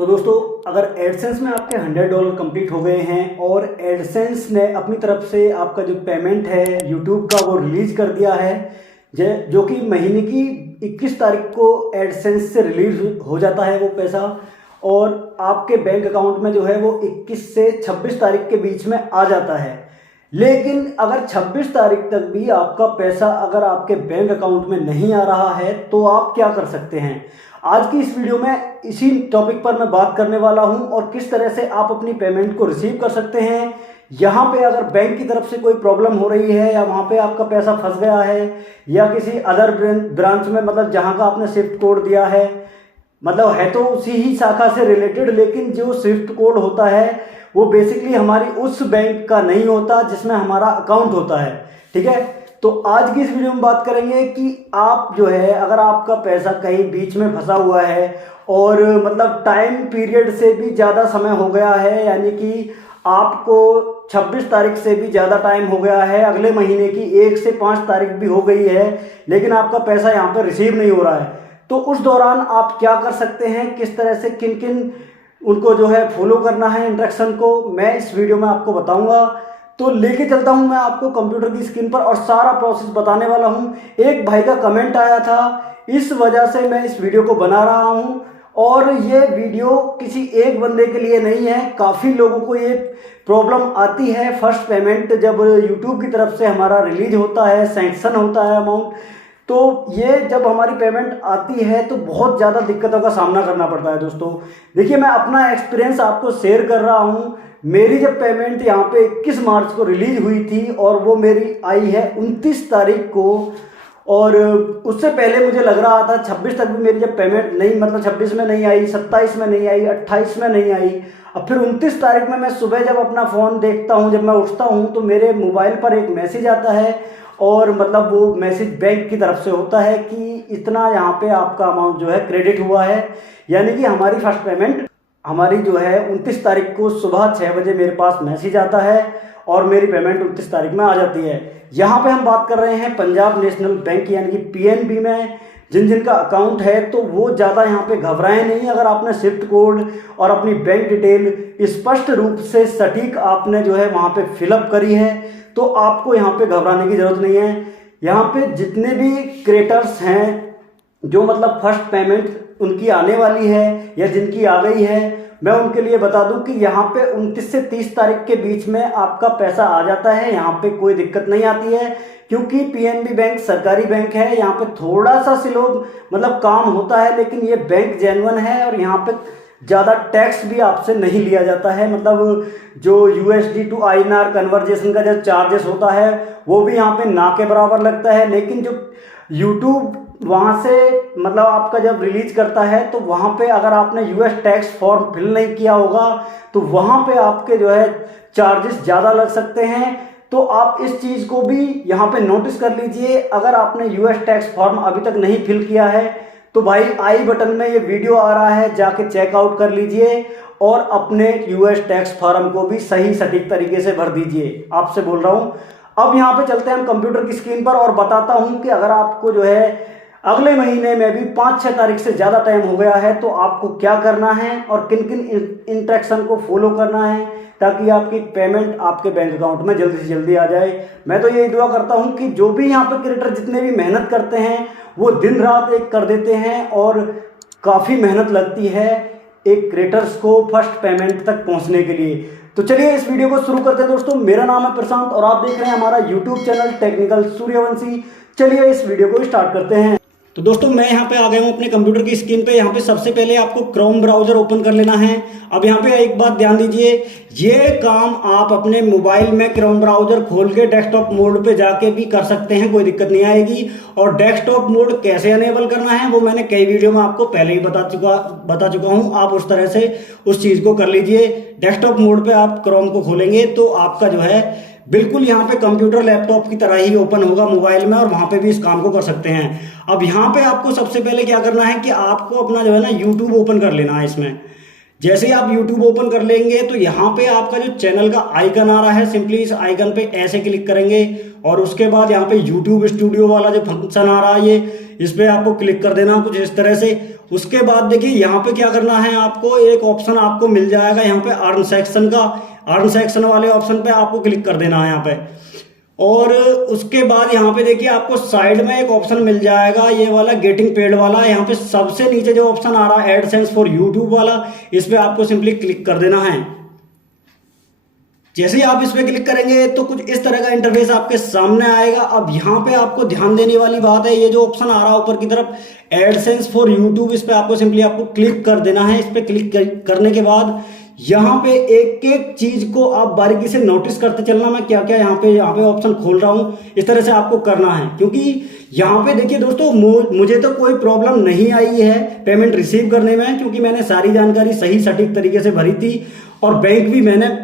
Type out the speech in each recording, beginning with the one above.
तो दोस्तों, अगर एडसेंस में आपके $100 कंप्लीट हो गए हैं और एडसेंस ने अपनी तरफ से आपका जो पेमेंट है यूट्यूब का वो रिलीज कर दिया है, जो कि महीने की 21 तारीख को एडसेंस से रिलीज हो जाता है वो पैसा, और आपके बैंक अकाउंट में जो है वो 21 से 26 तारीख के बीच में आ जाता है। लेकिन अगर 26 तारीख तक भी आपका पैसा अगर आपके बैंक अकाउंट में नहीं आ रहा है तो आप क्या कर सकते हैं। आज की इस वीडियो में इसी टॉपिक पर मैं बात करने वाला हूं और किस तरह से आप अपनी पेमेंट को रिसीव कर सकते हैं। यहाँ पे अगर बैंक की तरफ से कोई प्रॉब्लम हो रही है या वहाँ पे आपका पैसा फंस गया है या किसी अदर ब्रांच में, मतलब जहाँ का आपने स्विफ्ट कोड दिया है, मतलब है तो उसी ही शाखा से रिलेटेड, लेकिन जो स्विफ्ट कोड होता है वो बेसिकली हमारी उस बैंक का नहीं होता जिसमें हमारा अकाउंट होता है। ठीक है, तो आज की इस वीडियो में बात करेंगे कि आप जो है अगर आपका पैसा कहीं बीच में फंसा हुआ है और मतलब टाइम पीरियड से भी ज़्यादा समय हो गया है, यानी कि आपको 26 तारीख से भी ज़्यादा टाइम हो गया है, अगले महीने की 1 से 5 तारीख भी हो गई है, लेकिन आपका पैसा यहाँ पर रिसीव नहीं हो रहा है, तो उस दौरान आप क्या कर सकते हैं, किस तरह से किन किन उनको जो है फॉलो करना है इंस्ट्रक्शन को, मैं इस वीडियो में आपको बताऊंगा। तो लेके चलता हूं मैं आपको कंप्यूटर की स्क्रीन पर और सारा प्रोसेस बताने वाला हूं। एक भाई का कमेंट आया था, इस वजह से मैं इस वीडियो को बना रहा हूं, और ये वीडियो किसी एक बंदे के लिए नहीं है, काफ़ी लोगों को ये प्रॉब्लम आती है। फर्स्ट पेमेंट जब यूट्यूब की तरफ से हमारा रिलीज होता है, सैंक्शन होता है अमाउंट, तो ये जब हमारी पेमेंट आती है तो बहुत ज़्यादा दिक्कतों का सामना करना पड़ता है। दोस्तों देखिए, मैं अपना एक्सपीरियंस आपको शेयर कर रहा हूँ। मेरी जब पेमेंट यहाँ पे 21 मार्च को रिलीज हुई थी और वो मेरी आई है 29 तारीख को, और उससे पहले मुझे लग रहा था 26 तक भी मेरी जब पेमेंट नहीं, मतलब 26 में नहीं आई, 27 में नहीं आई, 28 में नहीं आई। अब फिर 29 तारीख में मैं सुबह जब अपना फ़ोन देखता हूँ, जब मैं उठता हूँ तो मेरे मोबाइल पर एक मैसेज आता है, और मतलब वो मैसेज बैंक की तरफ से होता है कि इतना यहाँ पे आपका अमाउंट जो है क्रेडिट हुआ है। यानी कि हमारी फर्स्ट पेमेंट हमारी जो है 29 तारीख को सुबह 6 बजे मेरे पास मैसेज आता है और मेरी पेमेंट 29 तारीख में आ जाती है। यहाँ पे हम बात कर रहे हैं पंजाब नेशनल बैंक यानी कि पीएनबी में जिन का अकाउंट है, तो वो ज़्यादा यहाँ पे घबराएं नहीं। अगर आपने स्विफ्ट कोड और अपनी बैंक डिटेल स्पष्ट रूप से सटीक आपने जो है वहाँ पे फिलअप करी है, तो आपको यहाँ पे घबराने की ज़रूरत नहीं है। यहाँ पे जितने भी क्रिएटर्स हैं जो मतलब फर्स्ट पेमेंट उनकी आने वाली है या जिनकी आ गई है, मैं उनके लिए बता दूं कि यहाँ पे 29 से 30 तारीख के बीच में आपका पैसा आ जाता है। यहाँ पे कोई दिक्कत नहीं आती है, क्योंकि पीएनबी बैंक सरकारी बैंक है। यहाँ पे थोड़ा सा स्लो मतलब काम होता है, लेकिन ये बैंक जेन्युइन है और यहाँ पे ज़्यादा टैक्स भी आपसे नहीं लिया जाता है। मतलब जो यूएसडी टू आईएनआर कन्वर्जेशन का जो चार्जेस होता है वो भी यहाँ पे ना के बराबर लगता है। लेकिन जो यूट्यूब वहाँ से मतलब आपका जब रिलीज करता है तो वहाँ पे अगर आपने यूएस टैक्स फॉर्म फिल नहीं किया होगा तो वहाँ पे आपके जो है चार्जेस ज़्यादा लग सकते हैं। तो आप इस चीज़ को भी यहाँ पे नोटिस कर लीजिए। अगर आपने यूएस टैक्स फॉर्म अभी तक नहीं फिल किया है तो भाई आई बटन में ये वीडियो आ रहा है, जाके चेकआउट कर लीजिए और अपने यूएस टैक्स फॉर्म को भी सही सटीक तरीके से भर दीजिए, आपसे बोल रहा हूँ। अब यहाँ पे चलते हैं हम कंप्यूटर की स्क्रीन पर और बताता हूँ कि अगर आपको जो है अगले महीने में भी 5-6 तारीख से ज़्यादा टाइम हो गया है तो आपको क्या करना है और किन किन इंस्ट्रक्शन को फॉलो करना है, ताकि आपकी पेमेंट आपके बैंक अकाउंट में जल्दी से जल्दी आ जाए। मैं तो यही दुआ करता हूं कि जो भी यहाँ पे क्रिएटर जितने भी मेहनत करते हैं वो दिन रात एक कर देते हैं, और काफ़ी मेहनत लगती है एक क्रिएटर्स को फर्स्ट पेमेंट तक पहुँचने के लिए। तो चलिए इस वीडियो को शुरू करते हैं। दोस्तों मेरा नाम है प्रशांत और आप देख रहे हैं हमारा यूट्यूब चैनल टेक्निकल सूर्यवंशी। चलिए इस वीडियो को स्टार्ट करते हैं। तो दोस्तों मैं यहाँ पे आ गया हूँ अपने कंप्यूटर की स्क्रीन पे। यहाँ पे सबसे पहले आपको क्रोम ब्राउजर ओपन कर लेना है। अब यहाँ पे एक बात ध्यान दीजिए, ये काम आप अपने मोबाइल में क्रोम ब्राउजर खोल के डेस्कटॉप मोड पे जाके भी कर सकते हैं, कोई दिक्कत नहीं आएगी। और डेस्कटॉप मोड कैसे अनेबल करना है वो मैंने कई वीडियो में आपको पहले ही बता चुका हूँ। आप उस तरह से उस चीज़ को कर लीजिए। डेस्कटॉप मोड पर आप क्रोम को खोलेंगे तो आपका जो है बिल्कुल यहाँ पे कंप्यूटर लैपटॉप की तरह ही ओपन होगा मोबाइल में, और वहाँ पे भी इस काम को कर सकते हैं। अब यहाँ पे आपको सबसे पहले क्या करना है कि आपको अपना जो है ना यूट्यूब ओपन कर लेना है। इसमें जैसे ही आप YouTube ओपन कर लेंगे तो यहाँ पे आपका जो चैनल का आइकन आ रहा है, सिंपली इस आइकन पे ऐसे क्लिक करेंगे और उसके बाद यहाँ पे YouTube स्टूडियो वाला जो फंक्शन आ रहा है ये इस पे आपको क्लिक कर देना कुछ इस तरह से। उसके बाद देखिए यहाँ पे क्या करना है, आपको एक ऑप्शन आपको मिल जाएगा यहाँ पे अर्न सेक्शन का। अर्न सेक्शन वाले ऑप्शन पे आपको क्लिक कर देना है यहाँ पे, और उसके बाद यहाँ पे देखिए आपको साइड में एक ऑप्शन मिल जाएगा ये वाला गेटिंग पेड वाला। यहाँ पे सबसे नीचे जो ऑप्शन आ रहा है एडसेंस फॉर यूट्यूब वाला, इस पे आपको सिंपली क्लिक कर देना है। जैसे ही आप इस पे क्लिक करेंगे तो कुछ इस तरह का इंटरफेस आपके सामने आएगा। अब यहाँ पे आपको ध्यान देने वाली बात है, ये जो ऑप्शन आ रहा है ऊपर की तरफ एडसेंस फॉर यूट्यूब, इस पे आपको सिंपली आपको क्लिक कर देना है। इस पे क्लिक करने के बाद यहाँ पे एक एक चीज को आप बारीकी से नोटिस करते चलना, मैं क्या क्या यहाँ पे ऑप्शन खोल रहा हूँ, इस तरह से आपको करना है। क्योंकि यहाँ पे देखिए दोस्तों मुझे तो कोई प्रॉब्लम नहीं आई है पेमेंट रिसीव करने में, क्योंकि मैंने सारी जानकारी सही सटीक तरीके से भरी थी और बैंक भी मैंने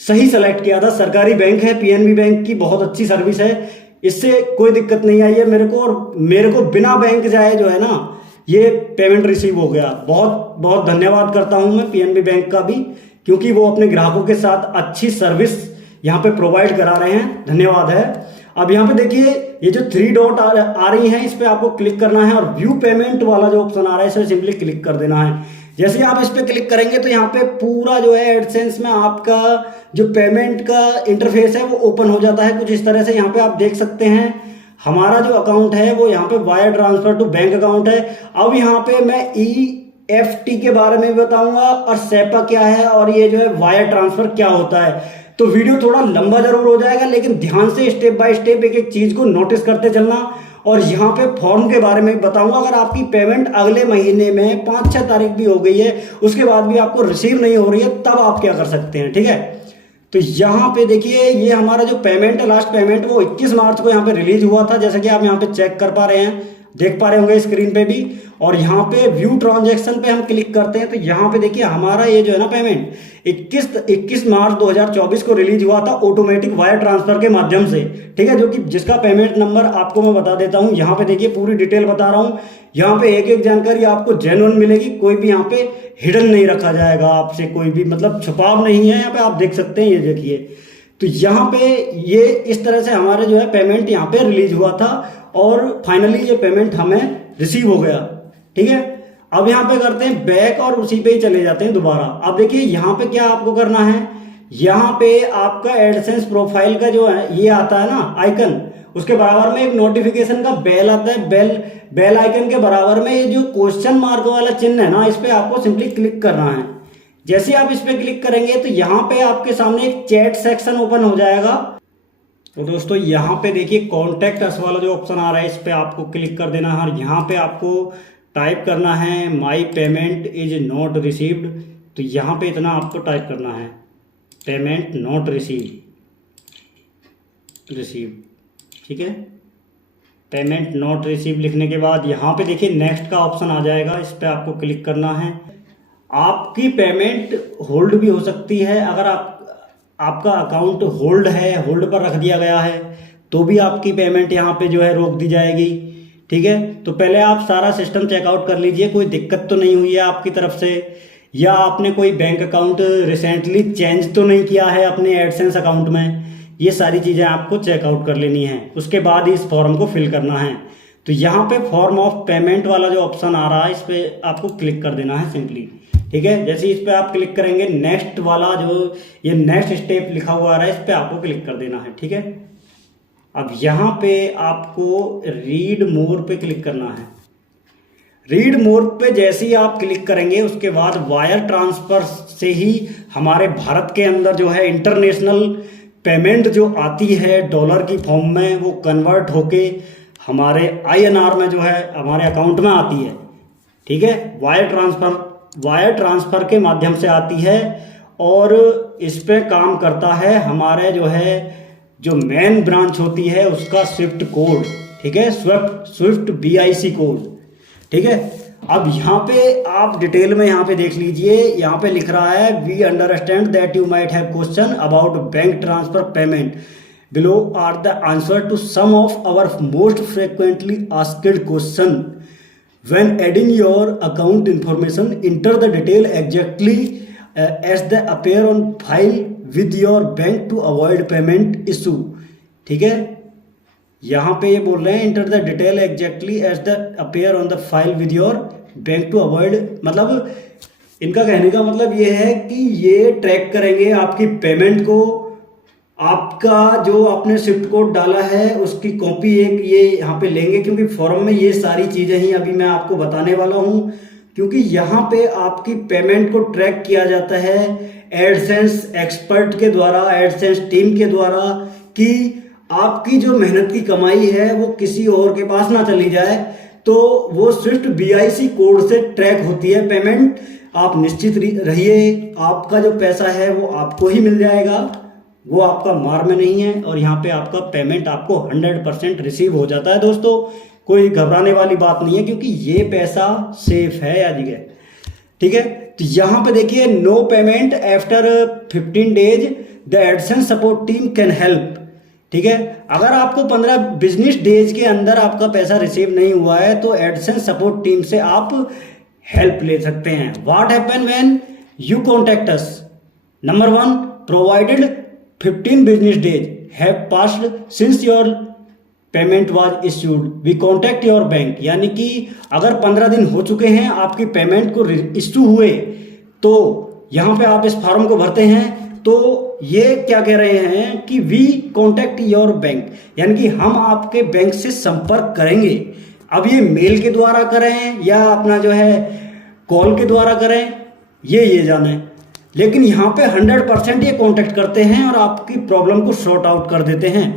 सही सेलेक्ट किया था। सरकारी बैंक है, पीएनबी बैंक की बहुत अच्छी सर्विस है, इससे कोई दिक्कत नहीं आई है मेरे को। और मेरे को बिना बैंक जाए जो है ना ये पेमेंट रिसीव हो गया। बहुत बहुत धन्यवाद करता हूं मैं पीएनबी बैंक का भी, क्योंकि वो अपने ग्राहकों के साथ अच्छी सर्विस यहाँ पे प्रोवाइड करा रहे हैं, धन्यवाद है। अब यहाँ पे देखिए ये जो 3 डॉट आ रही हैं, इस पे आपको क्लिक करना है और व्यू पेमेंट वाला जो ऑप्शन आ रहा है इस पे सिंपली क्लिक कर देना है। जैसे आप इस पे क्लिक करेंगे तो यहाँ पे पूरा जो है एडसेंस में आपका जो पेमेंट का इंटरफेस है वो ओपन हो जाता है कुछ इस तरह से। यहाँ पे आप देख सकते हैं हमारा जो अकाउंट है वो यहाँ पे wire transfer to bank account है। अब यहाँ पे मैं EFT के बारे में बताऊंगा और सेपा क्या है और ये जो है वायर ट्रांसफर क्या होता है। तो वीडियो थोड़ा लंबा जरूर हो जाएगा, लेकिन ध्यान से स्टेप बाय स्टेप एक एक चीज को नोटिस करते चलना। और यहाँ पे फॉर्म के बारे में बताऊंगा, अगर आपकी पेमेंट अगले महीने में 5-6 तारीख भी हो गई है, उसके बाद भी आपको रिसीव नहीं हो रही है, तब आप क्या कर सकते हैं, ठीक है। तो यहाँ पे देखिए ये हमारा जो पेमेंट है, लास्ट पेमेंट वो 21 मार्च को यहाँ पे रिलीज हुआ था, जैसे कि आप यहाँ पे चेक कर पा रहे हैं, देख पा रहे होंगे स्क्रीन पे भी। और यहाँ पे व्यू ट्रांजैक्शन पे हम क्लिक करते हैं तो यहाँ पे देखिए हमारा ये जो है ना पेमेंट 21 मार्च 2024 को रिलीज हुआ था ऑटोमेटिक वायर ट्रांसफर के माध्यम से, ठीक है। जो कि जिसका पेमेंट नंबर आपको मैं बता देता हूँ। यहाँ पे देखिए पूरी डिटेल बता रहा हूँ, यहाँ पे एक एक जानकारी आपको जेन्युइन मिलेगी, कोई भी यहाँ पे हिडन नहीं रखा जाएगा आपसे, कोई भी मतलब छुपाव नहीं है। यहाँ पे आप देख सकते हैं, ये देखिए। तो यहाँ पे ये इस तरह से हमारे जो है पेमेंट यहाँ पे रिलीज हुआ था और फाइनली ये पेमेंट हमें रिसीव हो गया, ठीक है। अब यहाँ पे करते हैं बैक और उसी पे ही चले जाते हैं दोबारा। अब देखिए यहाँ पे क्या आपको करना है, यहाँ पे आपका एडसेंस प्रोफाइल का जो है ये आता है ना आइकन, उसके बराबर में एक नोटिफिकेशन का बेल आता है। बेल आइकन के बराबर में ये जो क्वेश्चन मार्क वाला चिन्ह है ना, इस पे आपको सिंपली क्लिक करना है। जैसे आप इस पे क्लिक करेंगे तो यहाँ पे आपके सामने एक चैट सेक्शन ओपन हो जाएगा। तो दोस्तों यहाँ पे देखिए कॉन्टैक्ट अस वाला जो ऑप्शन आ रहा है, इस पे आपको क्लिक कर देना है और यहाँ पे आपको टाइप करना है माई पेमेंट इज नॉट रिसीव्ड। तो यहाँ पे इतना आपको टाइप करना है, पेमेंट नॉट रिसीव, ठीक है। पेमेंट नॉट रिसीव लिखने के बाद यहाँ पे देखिए नेक्स्ट का ऑप्शन आ जाएगा, इस पे आपको क्लिक करना है। आपकी पेमेंट होल्ड भी हो सकती है, अगर आपका अकाउंट होल्ड है, होल्ड पर रख दिया गया है, तो भी आपकी पेमेंट यहाँ पे जो है रोक दी जाएगी, ठीक है। तो पहले आप सारा सिस्टम चेकआउट कर लीजिए, कोई दिक्कत तो नहीं हुई है आपकी तरफ से, या आपने कोई बैंक अकाउंट रिसेंटली चेंज तो नहीं किया है अपने एडसेंस अकाउंट में। ये सारी चीज़ें आपको चेकआउट कर लेनी है, उसके बाद इस फॉर्म को फिल करना है। तो यहाँ पे फॉर्म ऑफ पेमेंट वाला जो ऑप्शन आ रहा है, इस पर आपको क्लिक कर देना है सिंपली, ठीक है। जैसे इस पे आप क्लिक करेंगे, नेक्स्ट वाला जो ये नेक्स्ट स्टेप लिखा हुआ आ रहा है, इस पे आपको क्लिक कर देना है, ठीक है। अब यहाँ पे आपको रीड मोर पे क्लिक करना है। रीड मोर पे जैसे ही आप क्लिक करेंगे उसके बाद वायर ट्रांसफर से ही हमारे भारत के अंदर जो है इंटरनेशनल पेमेंट जो आती है डॉलर की फॉर्म में, वो कन्वर्ट होके हमारे INR में जो है हमारे अकाउंट में आती है, ठीक है। वायर ट्रांसफर के माध्यम से आती है और इस पे काम करता है हमारे जो मेन ब्रांच होती है उसका स्विफ्ट कोड, ठीक है, स्विफ्ट BIC कोड, ठीक है। अब यहाँ पे आप डिटेल में यहाँ पे देख लीजिए, यहाँ पे लिख रहा है we understand that you might have question about bank transfer payment, below are the answer to some of our most frequently asked question. When adding your account information, enter the detail exactly as they appear on file with your bank to avoid payment issue। ठीक है, यहाँ पे ये बोल रहे हैं enter the detail exactly as the appear on the file with your bank to avoid, मतलब इनका कहने का मतलब ये है कि ये ट्रैक करेंगे आपकी पेमेंट को, आपका जो आपने स्विफ्ट कोड डाला है उसकी कॉपी एक ये यहाँ पे लेंगे, क्योंकि फॉर्म में ये सारी चीज़ें ही अभी मैं आपको बताने वाला हूँ, क्योंकि यहाँ पे आपकी पेमेंट को ट्रैक किया जाता है एडसेंस एक्सपर्ट के द्वारा, एडसेंस टीम के द्वारा, कि आपकी जो मेहनत की कमाई है वो किसी और के पास ना चली जाए, तो वो स्विफ्ट BIC कोड से ट्रैक होती है पेमेंट। आप निश्चित रहिए, आपका जो पैसा है वो आपको ही मिल जाएगा, वो आपका मार में नहीं है, और यहाँ पे आपका पेमेंट आपको 100% रिसीव हो जाता है। दोस्तों कोई घबराने वाली बात नहीं है, क्योंकि ये पैसा सेफ है याद है, ठीक है। तो यहाँ पे देखिए, no payment after 15 days the AdSense support team can help. ठीक है, अगर आपको 15 बिजनेस डेज के अंदर आपका पैसा रिसीव नहीं हुआ है तो एडसेंस सपोर्ट टीम से आप हेल्प ले सकते हैं। What happen when you contact us? Number 1, provided 15 business days have passed since your payment was issued we contact your bank. यानी कि अगर 15 दिन हो चुके हैं आपकी पेमेंट को इश्यू हुए, तो यहाँ पे आप इस फॉर्म को भरते हैं, तो ये क्या कह रहे हैं कि वी कॉन्टेक्ट योर बैंक, यानी कि हम आपके बैंक से संपर्क करेंगे। अब ये मेल के द्वारा करें या अपना जो है कॉल के द्वारा करें, ये जाने, लेकिन यहाँ पे 100% ये कॉन्टेक्ट करते हैं और आपकी प्रॉब्लम को सॉर्ट आउट कर देते हैं।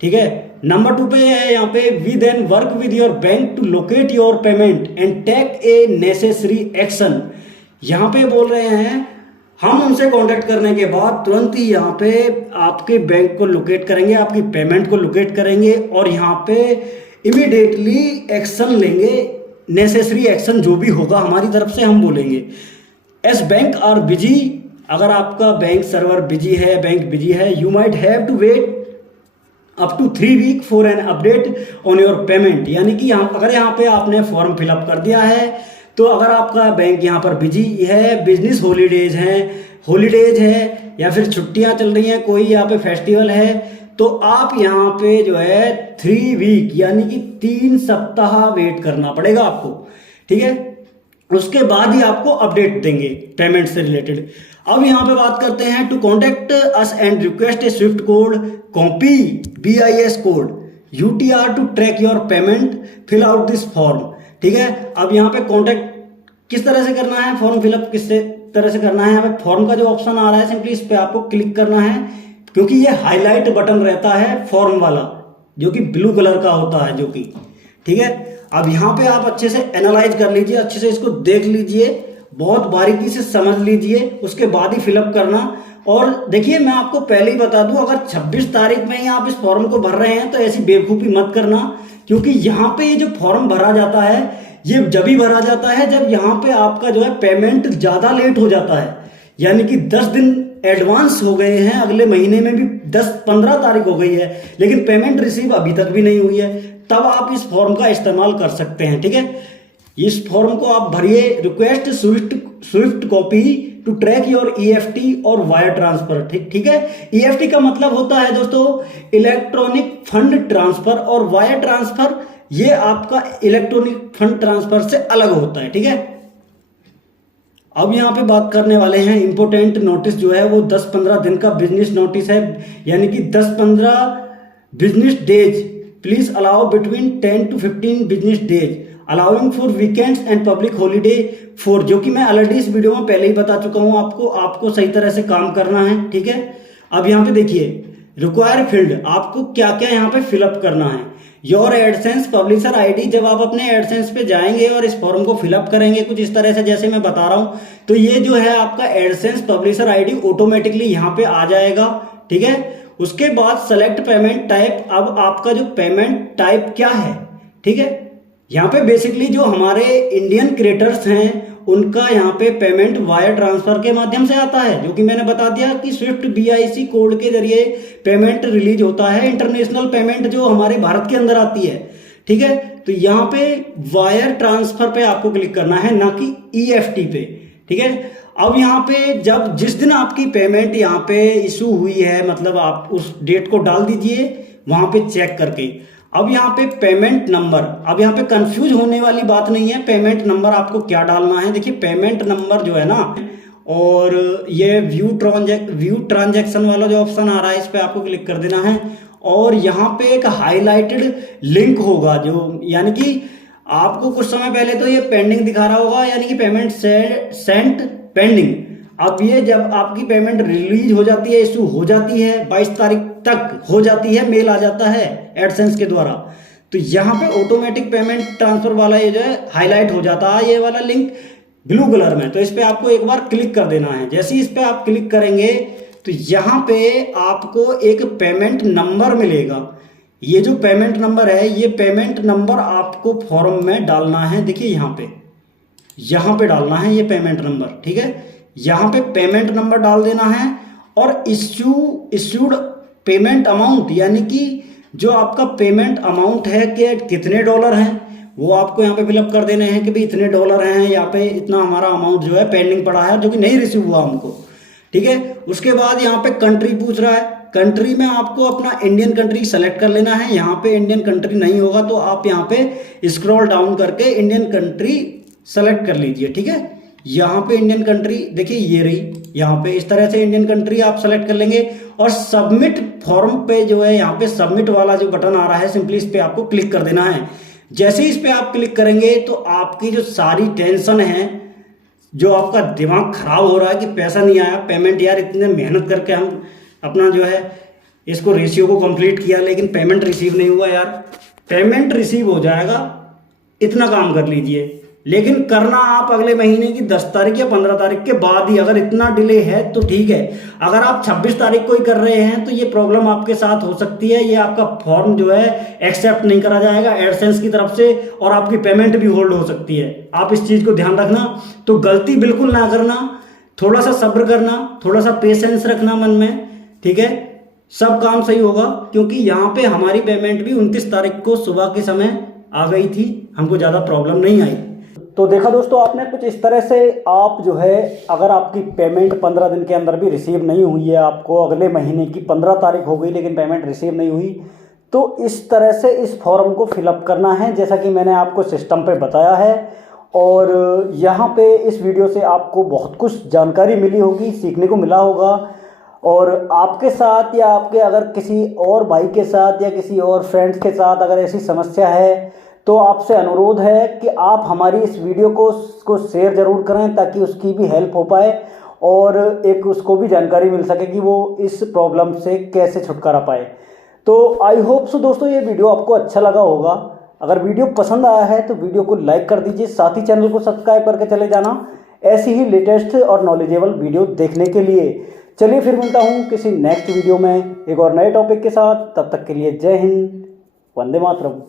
ठीक है, नंबर 2 पे है यहाँ पे, we then work with your bank to locate your payment and take a necessary action. यहाँ पे बोल रहे हैं हम उनसे कांटेक्ट करने के बाद तुरंत ही यहाँ पे आपके बैंक को लोकेट करेंगे, आपकी पेमेंट को लोकेट करेंगे और यहाँ पे इमीडिएटली एक्शन लेंगे, नेसेसरी एक्शन जो भी होगा हमारी तरफ से हम बोलेंगे। एस बैंक आर बिजी, अगर आपका बैंक सर्वर बिजी है, बैंक बिजी है, you might have to wait up to 3 week for an update on your payment. यानी कि अगर यहाँ पे आपने फॉर्म फिलअप कर दिया है, तो अगर आपका बैंक यहाँ पर बिजी है, बिजनेस हॉलीडेज है या फिर छुट्टियां चल रही हैं, कोई यहाँ पे फेस्टिवल है, तो आप यहाँ पे जो है 3 वीक यानी कि 3 सप्ताह वेट करना पड़ेगा आपको। ठीक है, उसके बाद ही आपको अपडेट देंगे पेमेंट से रिलेटेड। अब यहाँ पे बात करते हैं, to contact us and request a swift code copy BIS code UTR to track your payment, fill out this form. ठीक है, अब यहाँ पे कांटेक्ट किस तरह से करना है, फॉर्म फिलअप किस तरह से करना है, यहाँ पे फॉर्म का जो ऑप्शन आ रहा है सिंपली इस पे आपको क्लिक करना है, क्योंकि ये हाईलाइट बटन रहता है फॉर्म वाला जो कि ब्लू कलर का होता है, जो कि ठीक है। अब यहाँ पे आप अच्छे से एनालाइज कर लीजिए, अच्छे से इसको देख लीजिए, बहुत बारीकी से समझ लीजिए, उसके बाद ही फिलअप करना। और देखिए, मैं आपको पहले ही बता दूं, अगर 26 तारीख में ही आप इस फॉर्म को भर रहे हैं तो ऐसी बेवकूफ़ी मत करना, क्योंकि यहाँ पे ये जो फॉर्म भरा जाता है ये जब भी भरा जाता है जब यहाँ पे आपका जो है पेमेंट ज़्यादा लेट हो जाता है, यानी कि 10 दिन एडवांस हो गए हैं, अगले महीने में भी 10-15 तारीख हो गई है लेकिन पेमेंट रिसीव अभी तक भी नहीं हुई है, तब आप इस फॉर्म का इस्तेमाल कर सकते हैं। ठीक है, इस फॉर्म को आप भरिए, request swift copy to track your EFT और वायर ट्रांसफर। ठीक है, EFT का मतलब होता है दोस्तों इलेक्ट्रॉनिक फंड ट्रांसफर, और वायर ट्रांसफर ये आपका इलेक्ट्रॉनिक फंड ट्रांसफर से अलग होता है। ठीक है, अब यहाँ पे बात करने वाले हैं इंपोर्टेंट नोटिस जो है वो 10-15 दिन का बिजनेस नोटिस है, यानी कि 10-15 business days, please allow between 10 to 15 business days allowing for weekends and public holiday for, जो कि मैं ऑलरेडी इस वीडियो में पहले ही बता चुका हूं आपको सही तरह से काम करना है। ठीक है, अब यहाँ पे देखिए रिक्वायर फील्ड, आपको क्या क्या यहाँ पे फिलअप करना है। योर एडसेंस पब्लिशर ID, जब आप अपने एडसेंस पे जाएंगे और इस फॉर्म को फिलअप करेंगे कुछ इस तरह से जैसे मैं बता रहा हूं, तो ये जो है आपका एडसेंस पब्लिशर ID ऑटोमेटिकली यहाँ पे आ जाएगा। ठीक है, उसके बाद सेलेक्ट पेमेंट टाइप, अब आपका जो पेमेंट टाइप क्या है। ठीक है, यहाँ पे बेसिकली जो हमारे इंडियन क्रिएटर्स हैं उनका यहाँ पे पेमेंट वायर ट्रांसफर के माध्यम से आता है, जो कि मैंने बता दिया कि स्विफ्ट BIC कोड के जरिए पेमेंट रिलीज होता है। इंटरनेशनल पेमेंट जो हमारे भारत के अंदर आती है, ठीक है। तो यहाँ पे वायर ट्रांसफर पे आपको क्लिक करना है, ना कि EFT पे, ठीक है। अब यहाँ पे जब जिस दिन आपकी पेमेंट यहाँ पे इशू हुई है, मतलब आप उस डेट को डाल दीजिए वहां पे चेक करके। अब यहाँ पे पेमेंट नंबर, अब यहाँ पे कंफ्यूज होने वाली बात नहीं है। पेमेंट नंबर आपको क्या डालना है, देखिए पेमेंट नंबर जो है ना, और ये व्यू ट्रांजैक्शन वाला जो ऑप्शन आ रहा है इस पे आपको क्लिक कर देना है। और यहाँ पे एक हाईलाइटेड लिंक होगा, जो यानी कि आपको कुछ समय पहले तो ये पेंडिंग दिखा रहा होगा, यानी कि पेमेंट सेंट पेंडिंग। अब ये जब आपकी पेमेंट रिलीज हो जाती है, इशू हो जाती है, 22 तारीख तक हो जाती है, मेल आ जाता है एडसेंस के द्वारा, तो यहाँ पे ऑटोमेटिक पेमेंट ट्रांसफर वाला ये जो है हाईलाइट हो जाता है, ये वाला लिंक ब्लू कलर में। तो इस पे आपको एक बार क्लिक कर देना है। जैसे ही इस पे आप क्लिक करेंगे तो यहाँ पे आपको एक पेमेंट नंबर मिलेगा। ये जो पेमेंट नंबर है, ये पेमेंट नंबर आपको फॉर्म में डालना है। देखिए यहाँ पे डालना है ये पेमेंट नंबर, ठीक है। यहाँ पे पेमेंट नंबर डाल देना है और इश्यूड पेमेंट अमाउंट, यानी कि जो आपका पेमेंट अमाउंट है कि कितने डॉलर हैं, वो आपको यहाँ पे फिलअप कर देने हैं कि भाई इतने डॉलर हैं, यहाँ पे इतना हमारा अमाउंट जो है पेंडिंग पड़ा है, जो कि नहीं रिसीव हुआ हमको, ठीक है। उसके बाद यहाँ पे कंट्री पूछ रहा है, कंट्री में आपको अपना इंडियन कंट्री सेलेक्ट कर लेना है। यहाँ पे इंडियन कंट्री नहीं होगा तो आप यहाँ पे स्क्रॉल डाउन करके इंडियन कंट्री सेलेक्ट कर लीजिए, ठीक है। यहाँ पे इंडियन कंट्री देखिए ये रही, यहाँ पे इस तरह से इंडियन कंट्री आप सेलेक्ट कर लेंगे और सबमिट फॉर्म पे जो है यहाँ पे सबमिट वाला जो बटन आ रहा है, सिंपली इस पे आपको क्लिक कर देना है। जैसे ही इस पे आप क्लिक करेंगे तो आपकी जो सारी टेंशन है, जो आपका दिमाग खराब हो रहा है कि पैसा नहीं आया, पेमेंट यार इतने मेहनत करके हम अपना जो है इसको रेशियो को कंप्लीट किया लेकिन पेमेंट रिसीव नहीं हुआ, यार पेमेंट रिसीव हो जाएगा, इतना काम कर लीजिए। लेकिन करना आप अगले महीने की 10 तारीख या 15 तारीख के बाद ही। अगर इतना डिले है तो ठीक है, अगर आप 26 तारीख को ही कर रहे हैं तो ये प्रॉब्लम आपके साथ हो सकती है। ये आपका फॉर्म जो है एक्सेप्ट नहीं करा जाएगा एडसेंस की तरफ से और आपकी पेमेंट भी होल्ड हो सकती है। आप इस चीज़ को ध्यान रखना। तो गलती बिल्कुल ना करना, थोड़ा सा सब्र करना, थोड़ा सा पेशेंस रखना मन में, ठीक है। सब काम सही होगा, क्योंकि यहाँ पे हमारी पेमेंट भी 29 तारीख को सुबह के समय आ गई थी, हमको ज़्यादा प्रॉब्लम नहीं आई। तो देखा दोस्तों आपने, कुछ इस तरह से आप जो है, अगर आपकी पेमेंट 15 दिन के अंदर भी रिसीव नहीं हुई है, आपको अगले महीने की 15 तारीख हो गई लेकिन पेमेंट रिसीव नहीं हुई, तो इस तरह से इस फॉर्म को फिलअप करना है जैसा कि मैंने आपको सिस्टम पे बताया है। और यहाँ पे इस वीडियो से आपको बहुत कुछ जानकारी मिली होगी, सीखने को मिला होगा। और आपके साथ या आपके अगर किसी और भाई के साथ या किसी और फ्रेंड्स के साथ अगर ऐसी समस्या है तो आपसे अनुरोध है कि आप हमारी इस वीडियो को शेयर ज़रूर करें, ताकि उसकी भी हेल्प हो पाए और एक उसको भी जानकारी मिल सके कि वो इस प्रॉब्लम से कैसे छुटकारा पाए। तो आई होप सो दोस्तों ये वीडियो आपको अच्छा लगा होगा। अगर वीडियो पसंद आया है तो वीडियो को लाइक कर दीजिए, साथ ही चैनल को सब्सक्राइब करके चले जाना ऐसी ही लेटेस्ट और नॉलेजेबल वीडियो देखने के लिए। चलिए फिर मिलता हूँ किसी नेक्स्ट वीडियो में एक और नए टॉपिक के साथ। तब तक के लिए जय हिंद, वंदे मातरम।